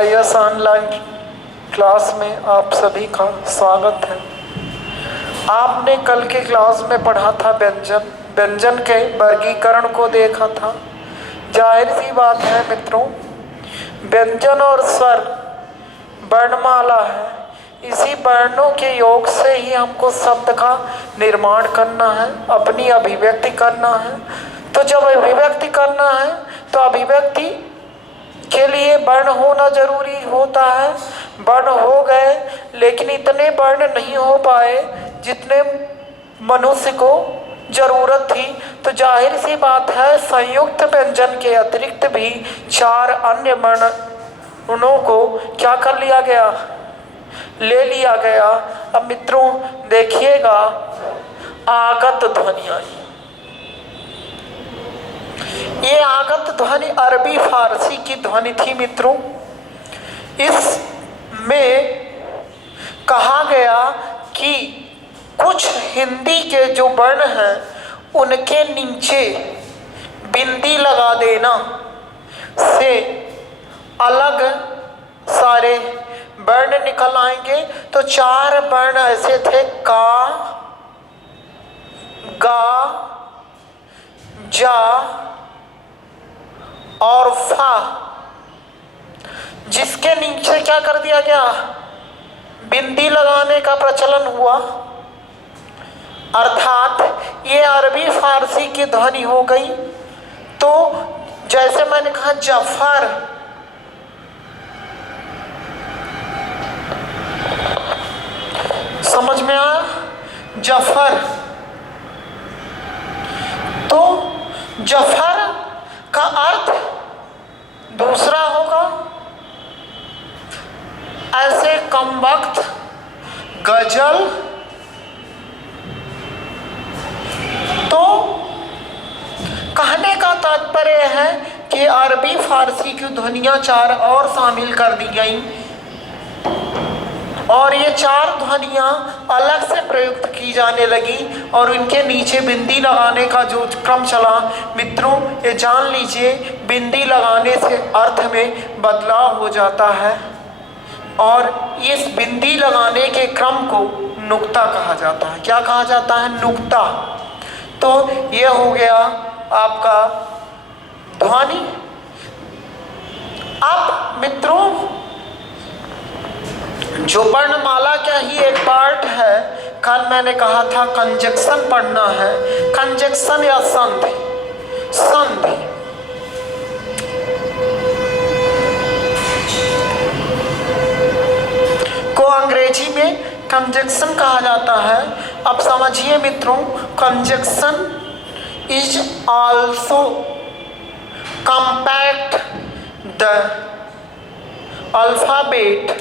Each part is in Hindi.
IAS ऑनलाइन क्लास में आप सभी का स्वागत है। आपने कल के क्लास में पढ़ा था व्यंजन के वर्गीकरण को देखा था। जाहिर सी बात है मित्रों, व्यंजन और स्वर वर्णमाला है। इसी वर्णों के योग से ही हमको शब्द का निर्माण करना है, अपनी अभिव्यक्ति करना है। तो जब अभिव्यक्ति करना है तो अभिव्यक्ति के लिए वर्ण होना जरूरी होता है। वर्ण हो गए, लेकिन इतने वर्ण नहीं हो पाए जितने मनुष्य को जरूरत थी। तो जाहिर सी बात है, संयुक्त व्यंजन के अतिरिक्त भी 4 अन्य वर्णों को क्या कर लिया गया, ले लिया गया। अब मित्रों देखिएगा, आगत ध्वनियाँ। ये आगत ध्वनि अरबी फारसी की ध्वनि थी मित्रों। इसमें कहा गया कि कुछ हिंदी के जो वर्ण हैं उनके नीचे बिंदी लगा देना से अलग सारे वर्ण निकल आएंगे। तो 4 वर्ण ऐसे थे, का, गा, जा और फा, जिसके नीचे क्या कर दिया गया, बिंदी लगाने का प्रचलन हुआ। अर्थात ये अरबी फारसी की ध्वनि हो गई। तो जैसे मैंने कहा जफर, समझ में आया, जफर। तो जफर का अर्थ दूसरा होगा। ऐसे कमबख्त, गजल। तो कहने का तात्पर्य है कि अरबी फारसी की ध्वनियाँ 4 और शामिल कर दी गई और ये 4 ध्वनियाँ अलग से प्रयुक्त की जाने लगी और इनके नीचे बिंदी लगाने का जो क्रम चला मित्रों, ये जान लीजिए, बिंदी लगाने से अर्थ में बदलाव हो जाता है और इस बिंदी लगाने के क्रम को नुक्ता कहा जाता है। क्या कहा जाता है? नुक्ता। तो ये हो गया आपका ध्वनि। अब मित्रों, जो वर्णमाला का ही एक पार्ट है, कल मैंने कहा था कंजक्शन पढ़ना है। कंजक्शन या संधि, संधि को अंग्रेजी में कंजक्शन कहा जाता है। अब समझिए मित्रों, conjunction is also compact the alphabet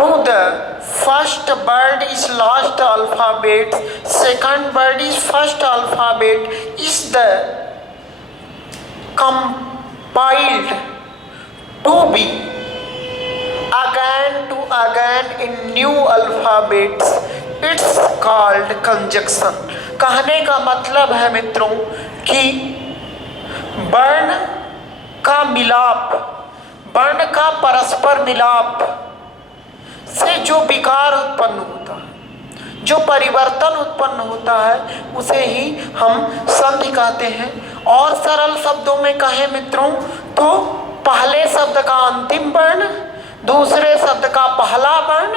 to the first word is last alphabet, second word is first alphabet, is the compiled to be again to again in new alphabets, it's called conjunction। कहने का मतलब है मित्रों कि वर्ण का मिलाप, वर्ण का परस्पर मिलाप से जो विकार उत्पन्न होता है, जो परिवर्तन उत्पन्न होता है, उसे ही हम संधि कहते हैं। और सरल शब्दों में कहें मित्रों तो पहले शब्द का अंतिम वर्ण, दूसरे शब्द का पहला वर्ण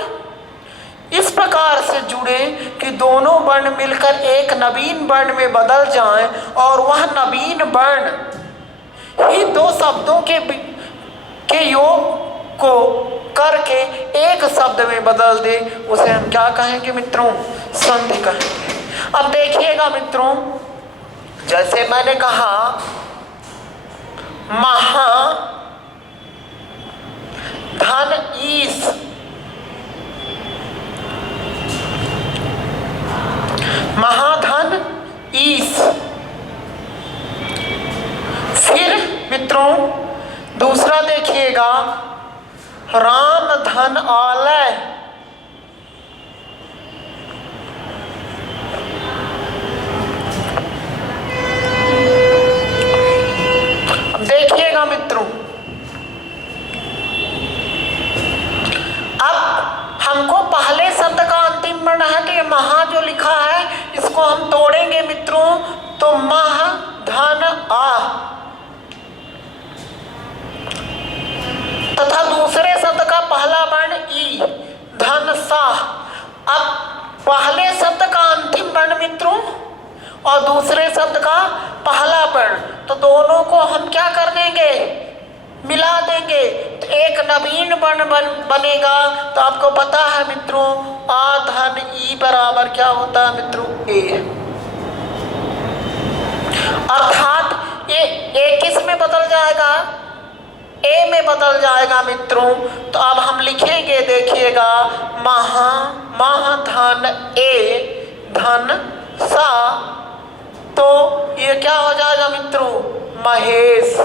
इस प्रकार से जुड़े कि दोनों वर्ण मिलकर एक नवीन वर्ण में बदल जाएं और वह नवीन वर्ण ही 2 शब्दों के योग को करके एक शब्द में बदल दे, उसे हम क्या कहेंगे मित्रों? संधि कहेंगे। अब देखिएगा मित्रों, जैसे मैंने कहा महा धन ईस, महाधन ईस। फिर मित्रों दूसरा देखिएगा, राम धन आलय। अब देखिएगा मित्रों, हमको पहले शब्द का अंतिम वर्ण है, तो ये महा जो लिखा है इसको हम तोड़ेंगे मित्रों, तो मह धन आ, तथा दूसरे शब्द का पहला वर्ण ई धन सा। अब पहले शब्द का अंतिम वर्ण मित्रों और दूसरे शब्द का पहला वर्ण, तो दोनों को हम क्या कर देंगे, मिला देंगे, तो एक नवीन वर्ण बनेगा। तो आपको पता है मित्रों आ धन ई बराबर क्या होता है मित्रों, ए। अर्थात ये किस में बदल जाएगा, ए में बदल जाएगा मित्रों। तो अब हम लिखेंगे, देखिएगा, महा धन ए धन सा, तो ये क्या हो जाएगा मित्रों, महेश।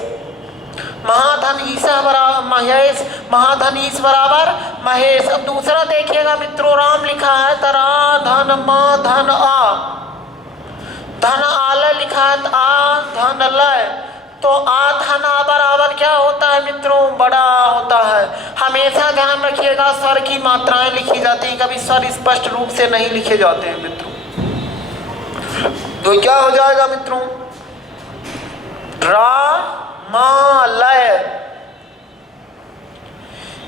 महाधन ईसा बराबर महेश, महाधन ईस बराबर महेश। अब दूसरा देखिएगा मित्रों, राम लिखा है, तरा धन मा धन आ, धन आल लिखा है, आ धन लय, तो आ धन आ बराबर क्या होता है मित्रों, बड़ा होता है। हमेशा ध्यान रखिएगा स्वर की मात्राएं लिखी जाती हैं, कभी स्वर स्पष्ट रूप से नहीं लिखे जाते हैं मित्रों। तो क्या हो जाएगा मित्रों, रामालय।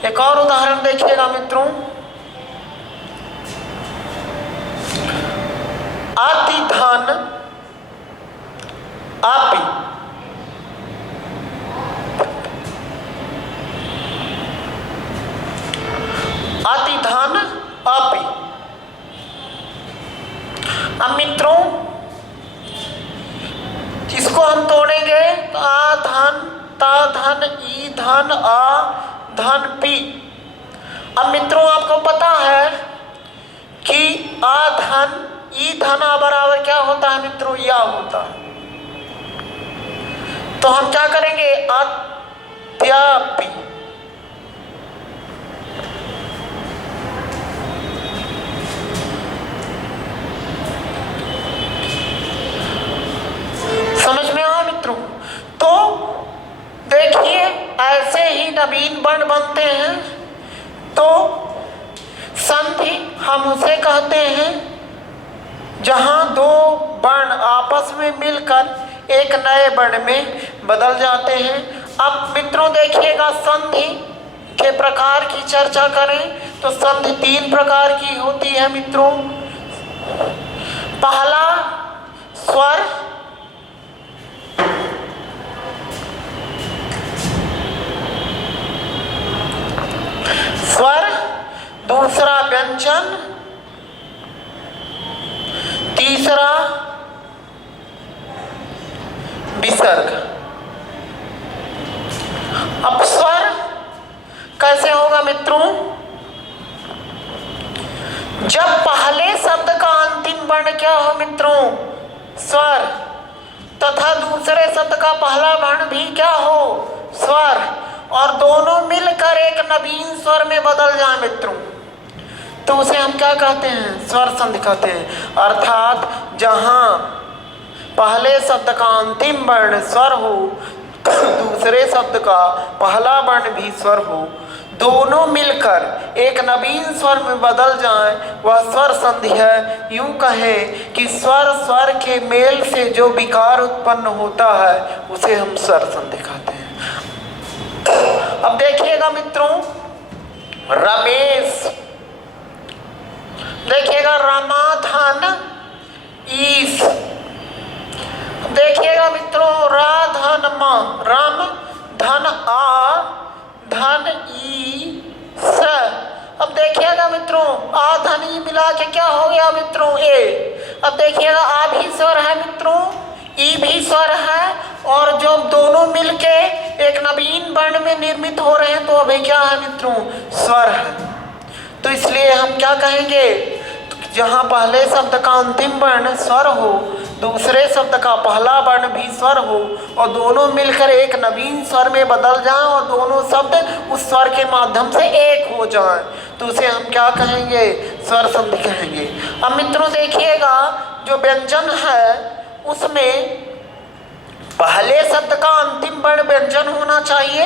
एक और उदाहरण देखिएगा मित्रों, अति धन अपि, अति धन अपि। अब मित्रों इसको हम तोड़ेंगे, तो आ धन ता धन ई धन आ धन पी। अब मित्रों आपको पता है कि आ धन ई धन आ बराबर क्या होता है मित्रों, या होता है। तो हम क्या करेंगे, अत्यापि। समझ में आया मित्रों। तो देखिए ऐसे ही नवीन वर्ण बनते हैं। तो संधि हम उसे कहते हैं जहां दो वर्ण आपस में मिलकर एक नए वर्ण में बदल जाते हैं। अब मित्रों देखिएगा, संधि के प्रकार की चर्चा करें तो संधि 3 प्रकार की होती है मित्रों। पहला स्वर, स्वर, दूसरा व्यंजन, तीसरा विसर्ग। अब स्वर कैसे होगा मित्रों, जब पहले शब्द का अंतिम वर्ण क्या हो मित्रों, स्वर, तथा दूसरे शब्द का पहला वर्ण भी क्या हो, स्वर, और दोनों मिलकर एक नवीन स्वर में बदल जाए मित्रों, तो उसे हम क्या कहते हैं, स्वर संधि कहते हैं। अर्थात जहां पहले शब्द का अंतिम वर्ण स्वर हो, दूसरे शब्द का पहला वर्ण भी स्वर हो, दोनों मिलकर एक नवीन स्वर में बदल जाएं, वह स्वर संधि है। यूं कहें कि स्वर स्वर के मेल से जो विकार उत्पन्न होता है उसे हम स्वर संधि कहते हैं। अब देखिएगा मित्रों, रमेश, देखिएगा रामाधन ईस, देखिएगा मित्रों राधन मा, राम धन आ धन ई स। अब देखिएगा मित्रों आ धन ई मिला के क्या हो गया मित्रों, ए। अब देखिएगा आ भी स्वर है मित्रों, ई भी स्वर है, और जो दोनों मिलके एक नवीन वर्ण में निर्मित हो रहे हैं तो अभी क्या है मित्रों, स्वर है। तो इसलिए हम क्या कहेंगे, जहाँ पहले शब्द का अंतिम वर्ण स्वर हो, दूसरे शब्द का पहला वर्ण भी स्वर हो, और दोनों मिलकर एक नवीन स्वर में बदल जाएं और दोनों शब्द उस स्वर के माध्यम से एक हो जाएं, तो उसे हम क्या कहेंगे, स्वर संधि कहेंगे। अब मित्रों देखिएगा, जो व्यंजन है उसमें पहले शब्द का अंतिम वर्ण व्यंजन होना चाहिए,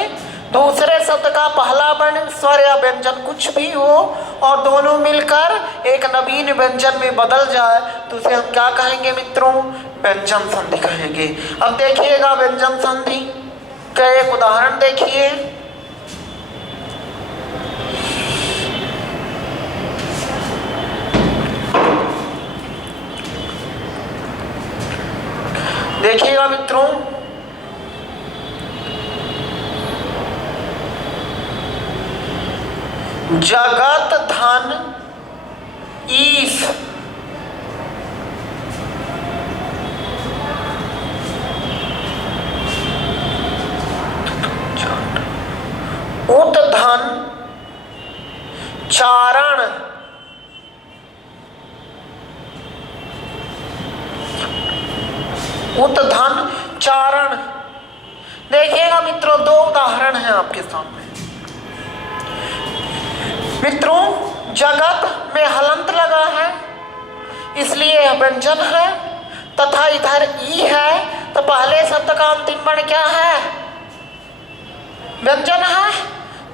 दूसरे शब्द का पहला वर्ण स्वर या व्यंजन कुछ भी हो और दोनों मिलकर एक नवीन व्यंजन में बदल जाए तो उसे हम क्या कहेंगे मित्रों? व्यंजन संधि कहेंगे। अब देखिएगा व्यंजन संधि का एक उदाहरण देखिए। देखिएगा मित्रों, जगत धन ईश, उत धन चारण, उत धन चारण। देखिएगा मित्रों, दो उदाहरण हैं आपके सामने। मित्रों, जगत में हलंत लगा है इसलिए यह व्यंजन है, तथा इधर ई है तो पहले शब्द का अंतिम वर्ण क्या है? व्यंजन है।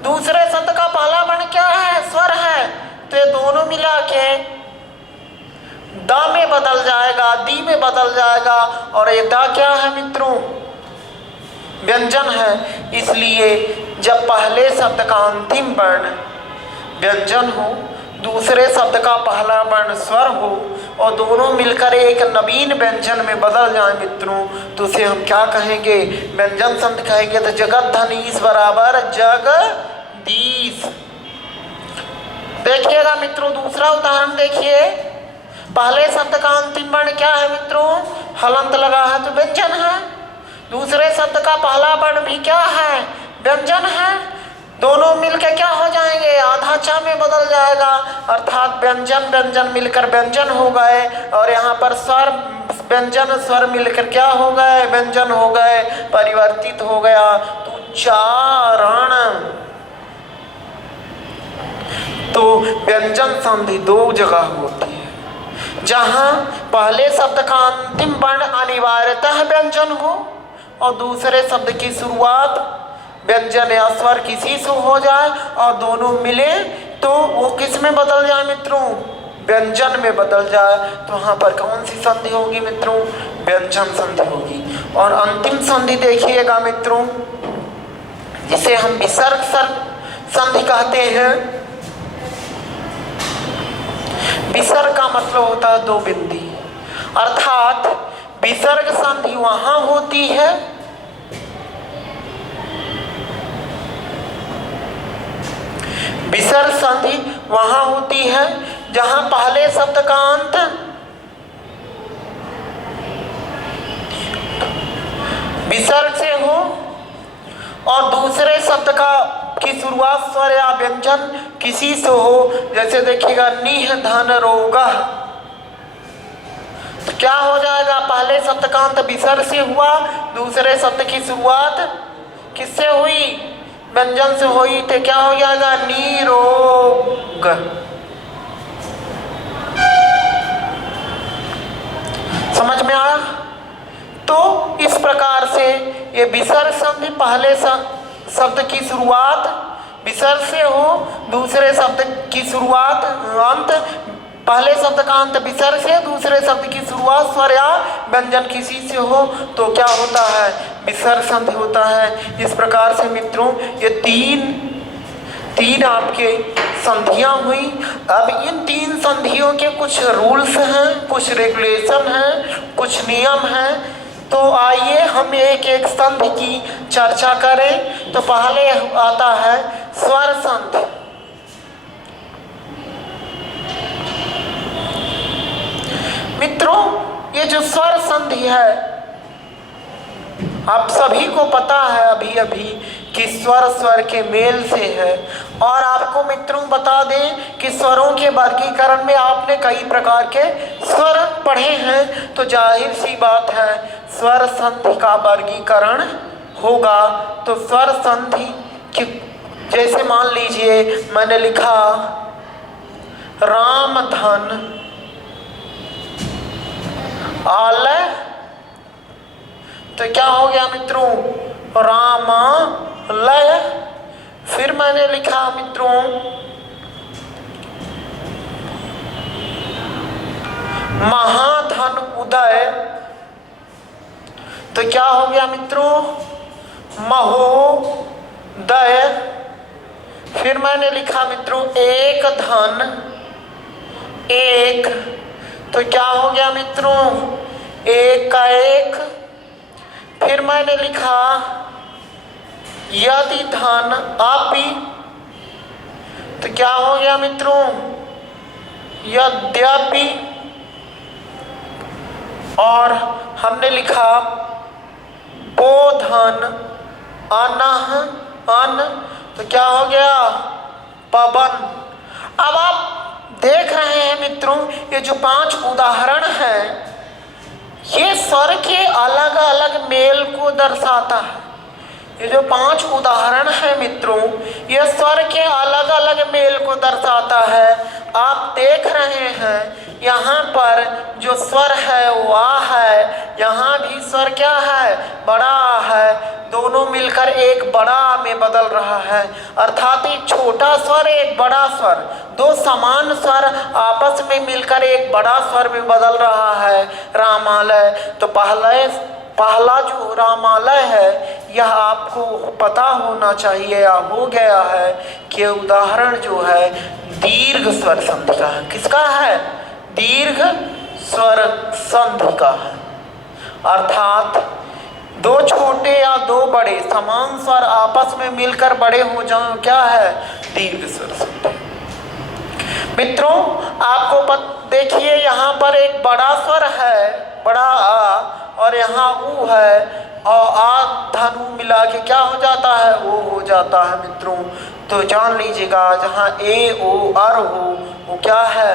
दूसरे शब्द का पहला वर्ण क्या है? स्वर है। तो ये दोनों मिला के द में बदल जाएगा, दी में बदल जाएगा और ये द क्या है मित्रों? व्यंजन है। इसलिए जब पहले शब्द का अंतिम वर्ण व्यंजन हो, दूसरे शब्द का पहला वर्ण स्वर हो और दोनों मिलकर एक नवीन व्यंजन में बदल जाए मित्रों, तो उसे हम क्या कहेंगे? व्यंजन संधि कहेंगे। तो जगत धनीस बराबर जगदीश। देखिएगा मित्रों, दूसरा उदाहरण देखिए। पहले शब्द का अंतिम वर्ण क्या है मित्रों? हलंत लगा है तो व्यंजन है। दूसरे शब्द का पहला वर्ण भी क्या है? व्यंजन है। दोनों मिलकर क्या हो जाएंगे? आधा चा में बदल जाएगा, अर्थात व्यंजन व्यंजन मिलकर व्यंजन हो गए और यहाँ पर स्वर व्यंजन स्वर मिलकर क्या हो गए? व्यंजन हो गए, परिवर्तित हो गया तो उच्चारण। तो व्यंजन संधि दो जगह होती है, जहाँ पहले शब्द का अंतिम वर्ण अनिवार्यतः व्यंजन हो और दूसरे शब्द की शुरुआत व्यंजन या स्वर किसी से हो जाए और दोनों मिले तो वो किस में बदल जाए मित्रों? व्यंजन में बदल जाए। तो वहाँ पर कौन सी संधि होगी मित्रों? व्यंजन संधि होगी। और अंतिम संधि देखिएगा मित्रों, जिसे हम विसर्ग संधि कहते हैं। विसर्ग का मतलब होता है दो बिंदी, अर्थात विसर्ग संधि वहाँ होती है विसर्ग संधि वहाँ होती है जहाँ पहले शब्द का अंत विसर्ग से हो और दूसरे शब्द की शुरुआत स्वर या व्यंजन किसी से हो। जैसे देखिएगा निह धन रोगः, तो क्या हो जाएगा? पहले शब्द का अंत विसर्ग से हुआ, दूसरे शब्द की शुरुआत किससे हुई? व्यंजन से हुई, तो क्या हो जाएगा? निरोग। समझ में आया? तो इस प्रकार से ये विसर्ग संधि पहले शब्द की शुरुआत विसर्ग से हो, दूसरे शब्द की शुरुआत अंत पहले शब्द का अंत विसर्ग से, दूसरे शब्द की शुरुआत स्वर या व्यंजन किसी से हो तो क्या होता है? विसर्ग संधि होता है। इस प्रकार से मित्रों ये तीन आपके संधियां हुई। अब इन तीन संधियों के कुछ रूल्स हैं, कुछ रेगुलेशन हैं, कुछ नियम हैं। तो आइए हम एक एक संधि की चर्चा करें। तो पहले आता है स्वर संधि। मित्रों ये जो स्वर संधि है आप सभी को पता है अभी कि स्वर के मेल से है। और आपको मित्रों बता दें कि स्वरों के वर्गीकरण में आपने कई प्रकार के स्वर पढ़े हैं, तो जाहिर सी बात है स्वर संधि का वर्गीकरण होगा। तो स्वर संधि की जैसे मान लीजिए मैंने लिखा राम धन आलय, तो क्या हो गया मित्रों? रामालय। फिर मैंने लिखा मित्रों महाधन उदय, तो क्या हो गया मित्रों महोदय। फिर मैंने लिखा मित्रों एक धन एक, तो क्या हो गया मित्रों एक का एक। फिर मैंने लिखा यदि धन अपि, तो क्या हो गया मित्रों यद्यपि। और हमने लिखा बोधन अनह अन, तो क्या हो गया पवन। अब आप देख रहे हैं मित्रों ये जो 5 उदाहरण हैं ये स्वर के अलग अलग मेल को दर्शाता है। ये जो 5 उदाहरण है मित्रों ये स्वर के अलग अलग मेल को दर्शाता है। आप देख रहे हैं यहाँ पर जो स्वर है वो आ है, यहाँ भी स्वर क्या है बड़ा आ है, दोनों मिलकर एक बड़ा आ में बदल रहा है। अर्थात एक छोटा स्वर एक बड़ा स्वर, दो समान स्वर आपस में मिलकर एक बड़ा स्वर में बदल रहा है रामालय। तो पहला जो रामालय है यह आपको पता होना चाहिए या हो गया है कि उदाहरण जो है दीर्घ स्वर संधि का है। किसका है दीर्घ स्वर संधि का है। अर्थात दो छोटे या दो बड़े समान स्वर आपस में मिलकर बड़े हो जाएं क्या है दीर्घ स्वर संधि। मित्रों आपको देखिए यहाँ पर एक बड़ा स्वर है बड़ा आ और यहाँ ऊ है और आ धनु मिला के क्या हो जाता है वो हो जाता है मित्रों। तो जान लीजिएगा जहाँ ए ओ अर हो वो क्या है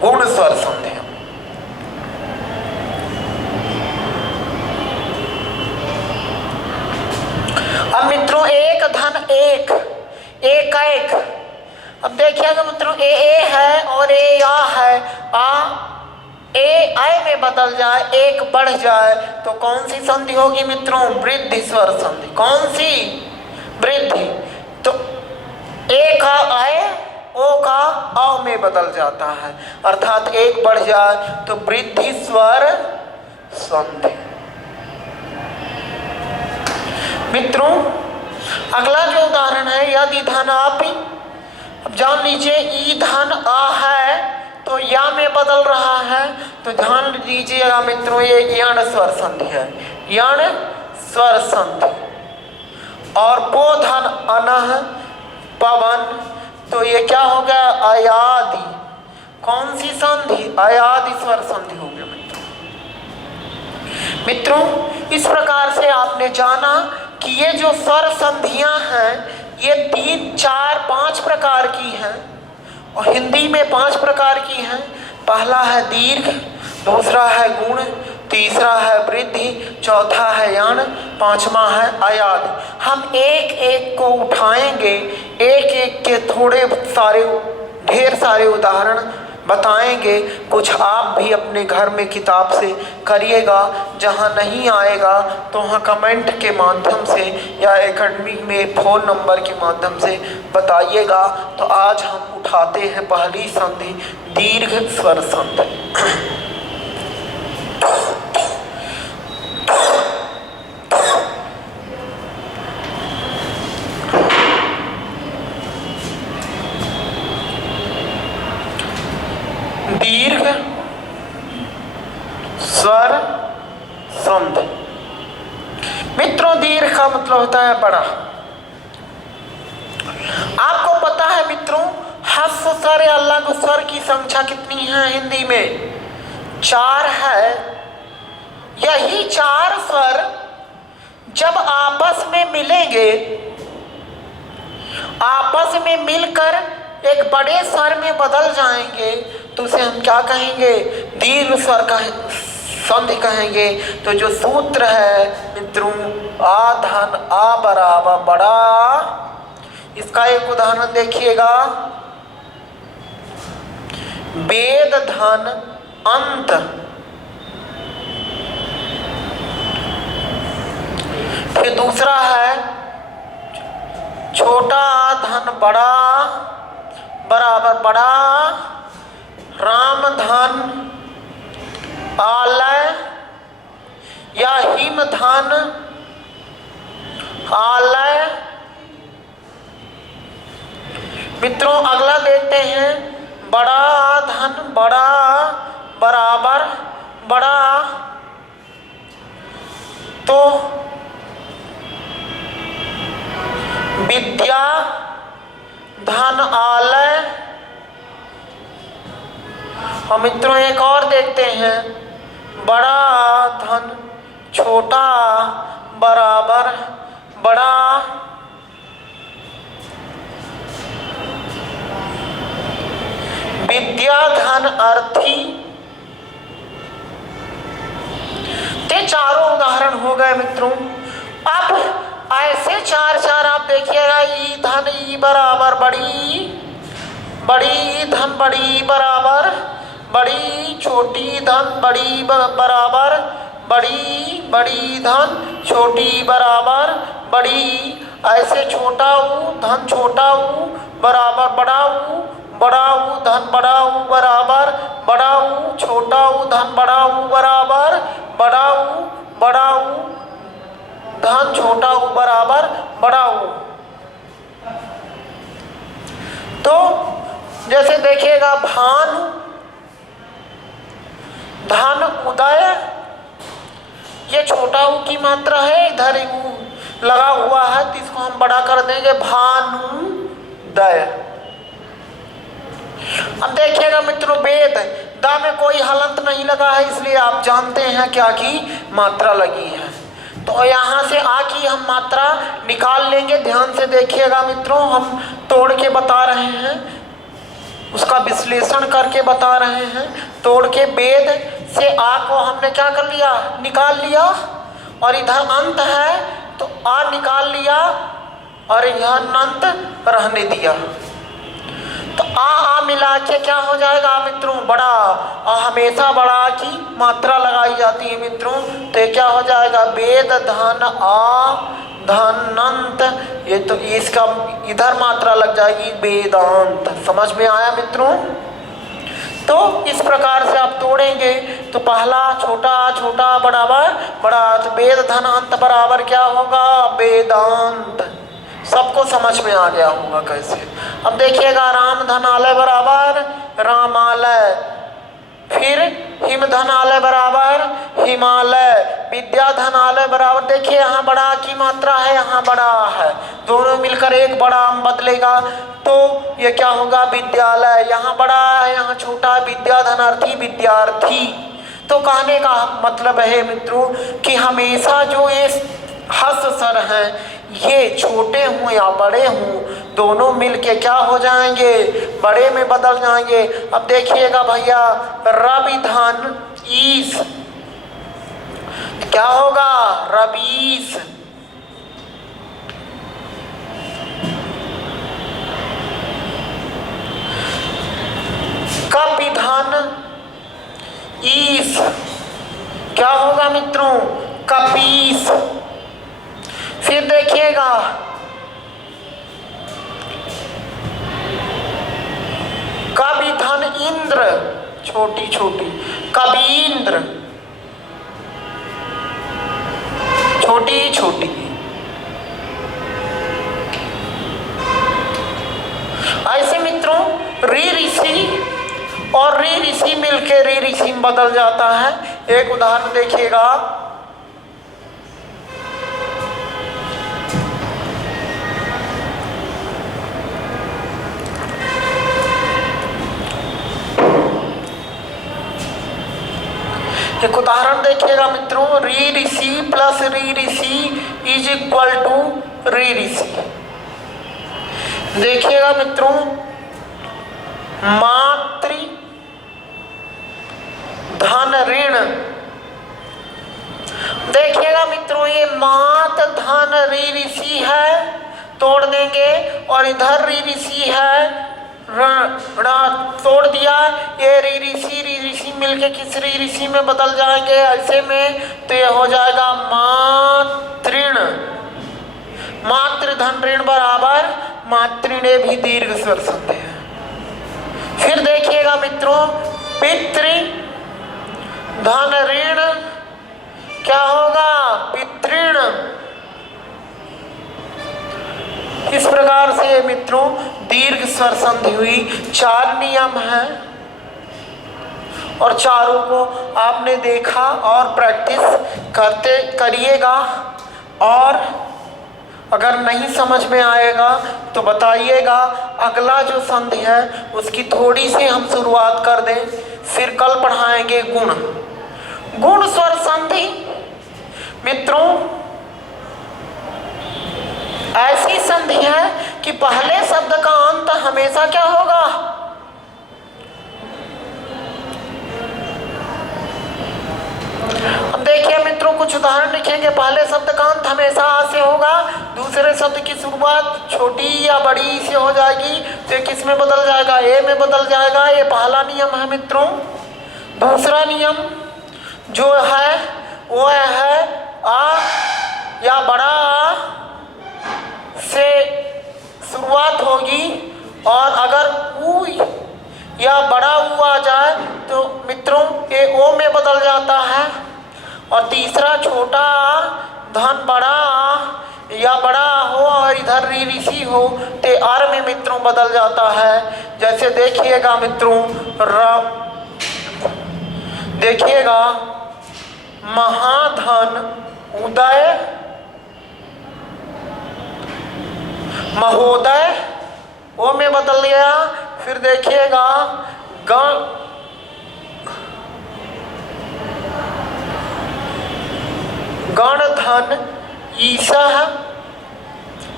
गुण स्वर संधि। अब मित्रों एक धन एक एक का एक। अब देखिएगा मित्रों ए है और ए या है, आ ए आय में बदल जाए एक बढ़ जाए तो कौन सी संधि होगी मित्रों वृद्धि स्वर संधि। कौन सी वृद्धि। तो ए का आय ओ का औ में बदल जाता है अर्थात एक बढ़ जाए तो वृद्धि स्वर संधि। मित्रों अगला जो उदाहरण है यदि धन अपि। अब जान लीजिए ई धन आ है तो या में बदल रहा है तो ध्यान दीजिएगा मित्रों ये यण स्वर संधि है यण स्वर संधि। और बोधन अनह पवन तो ये क्या हो गया अयादि। कौन सी संधि अयादि स्वर संधि हो गया मित्रों। इस प्रकार से आपने जाना कि ये जो स्वर संधियां हैं ये 3 4 5 प्रकार की हैं और हिंदी में 5 प्रकार की हैं। पहला है दीर्घ, दूसरा है गुण, तीसरा है वृद्धि, चौथा है यण, पांचवा है अयाद। हम एक एक को उठाएंगे, एक एक के थोड़े सारे ढेर सारे उदाहरण बताएंगे। कुछ आप भी अपने घर में किताब से करिएगा, जहाँ नहीं आएगा तो वहाँ कमेंट के माध्यम से या एकेडमी में फ़ोन नंबर के माध्यम से बताइएगा। तो आज हम उठाते हैं पहली संधि दीर्घ स्वर संधि। दीर्घ स्वर संधि। मित्रों दीर्घ का मतलब होता है बड़ा। आपको पता है मित्रों ह्रस्व स्वर या लघु स्वर की संख्या कितनी है हिंदी में 4 है। यही 4 स्वर जब आपस में मिलेंगे, आपस में मिलकर एक बड़े स्वर में बदल जाएंगे तो उसे हम क्या कहेंगे दीर्घ स्वर का संधि कहेंगे। तो जो सूत्र है मित्रों आ धन आ बराबर बड़ा। इसका एक उदाहरण देखिएगा वेद धन अंत। फिर दूसरा है छोटा धन बड़ा बराबर बड़ा, राम धन आलय या हिम धन आलय। मित्रों अगला देखते हैं, बड़ा धन बड़ा बराबर बड़ा, तो विद्या धन आलय। और मित्रों एक और देखते हैं, बड़ा धन छोटा बराबर बड़ा, विद्या धन अर्थी। ते चारों उदाहरण हो गए मित्रों। अब ऐसे चार चार आप देखिएगा, ई धन ई बराबर बड़ी, बड़ी धन बड़ी बराबर बड़ी, छोटी धन बड़ी बराबर बड़ी, बड़ी धन छोटी बराबर बड़ी। ऐसे छोटा ऊ धन छोटा ऊ बराबर बड़ा ऊ, बड़ा ऊ धन बड़ा ऊ बराबर बड़ा ऊ, छोटा ऊ धन बड़ा ऊ बराबर बड़ा ऊ, बड़ा ऊ धन छोटा ऊ बराबर बड़ा ऊ। तो जैसे देखिएगा, भानु धन उदय, ये छोटा ऊ की मात्रा है, इधर ऊ लगा हुआ है तो इसको हम बड़ा कर देंगे भानुदय। अब देखिएगा मित्रों, वेद दा में कोई हलंत नहीं लगा है, इसलिए आप जानते हैं क्या की मात्रा लगी है। तो यहाँ से आ की हम मात्रा निकाल लेंगे। ध्यान से देखिएगा मित्रों, हम तोड़ के बता रहे हैं, उसका विश्लेषण करके बता रहे हैं। तोड़ के वेद से आ को हमने क्या कर लिया, निकाल लिया, और इधर अंत है तो आ निकाल लिया और यह अनंत रहने दिया। तो आ मिला के क्या हो जाएगा मित्रों, बड़ा। और हमेशा बड़ा की मात्रा लगाई जाती है मित्रों, तो ये क्या हो जाएगा, वेद धन आ धन अंत। ये तो इसका इधर मात्रा लग जाएगी वेदांत। समझ में आया मित्रों? तो इस प्रकार से आप तोड़ेंगे तो पहला छोटा छोटा बराबर बड़ा, तो वेद धन अंत बराबर क्या होगा, वेदांत। सबको समझ में आ गया होगा कैसे। अब देखिएगा, राम धनालय बराबर रामालय, फिर हिम धनालय बराबर हिमालय, विद्या धनालय बराबर, देखिए यहाँ बड़ा की मात्रा है, यहाँ बड़ा है, दोनों मिलकर एक बड़ा हम बदलेगा तो ये क्या होगा, विद्यालय। यहाँ बड़ा है यहाँ छोटा है, विद्या धनार्थी विद्यार्थी। तो कहने का मतलब है मित्रों कि हमेशा जो ये हस सर हैं, ये छोटे हों या बड़े हों, दोनों मिलके क्या हो जाएंगे, बड़े में बदल जाएंगे। अब देखिएगा भैया, रवि धन ईस क्या होगा, रबीस। कपि धन ईस क्या होगा मित्रों, कपीस। फिर देखिएगा, कवि धन इंद्र, छोटी छोटी, कबींद्र, छोटी छोटी। ऐसे मित्रों री ऋषि और री ऋषि मिलके री ऋषि में बदल जाता है। एक उदाहरण देखिएगा, एक उदाहरण देखिएगा मित्रों, री ऋषि प्लस री ऋषि इज इक्वल टू री ऋषि। देखिएगा मित्रों, मातृ धन ऋण, देखिएगा मित्रों ये मात धन री ऋषि है, तोड़ देंगे, और इधर री ऋषि है, तोड़ दिया, ये री ऋषि मिलके किस री ऋषि में बदल जाएंगे ऐसे में, तो ये हो जाएगा मातृण। मातृ धन ऋण बराबर मातृणे भी दीर्घ स्वर संधि है। फिर देखिएगा मित्रों, पितृ धन ऋण क्या होगा, पितृण। इस प्रकार से मित्रों दीर्घ स्वर संधि हुई। 4 नियम हैं और चारों को आपने देखा और प्रैक्टिस करिएगा। और अगर नहीं समझ में आएगा तो बताइएगा। अगला जो संधि है उसकी थोड़ी सी हम शुरुआत कर दें, फिर कल पढ़ाएंगे गुण। गुण स्वर संधि मित्रों ऐसी संधि है कि पहले शब्द का अंत हमेशा क्या होगा, अब देखिए मित्रों कुछ उदाहरण लिखेंगे। पहले शब्द का अंत हमेशा आ से होगा, दूसरे शब्द की शुरुआत छोटी या बड़ी से हो जाएगी, तो किस में बदल जाएगा, ए में बदल जाएगा। ये पहला नियम है मित्रों। दूसरा नियम जो है वो है आ या बड़ा आ से शुरुआत होगी, और अगर ऊ या बड़ा ऊ आ जाए तो मित्रों ये ओ में बदल जाता है। और तीसरा छोटा आ धन बड़ा आ या बड़ा हो और इधर ऋषि हो तो आर में मित्रों बदल जाता है। जैसे देखिएगा मित्रों, देखिएगा महाधन उदय महोदय ओ में बदल गया। फिर देखिएगा गणधन ईशः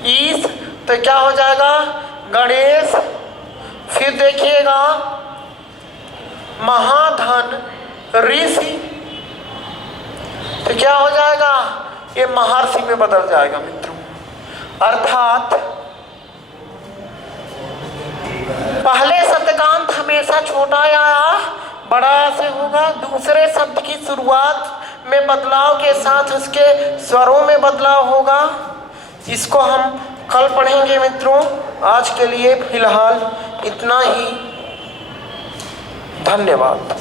ईश तो क्या हो जाएगा, गणेश। फिर देखिएगा महाधन ऋषि तो क्या हो जाएगा, ये महर्षि में बदल जाएगा मित्रों। अर्थात पहले शब्द का अंत हमेशा छोटा या बड़ा से होगा, दूसरे शब्द की शुरुआत में बदलाव के साथ उसके स्वरों में बदलाव होगा। इसको हम कल पढ़ेंगे मित्रों। आज के लिए फिलहाल इतना ही। धन्यवाद।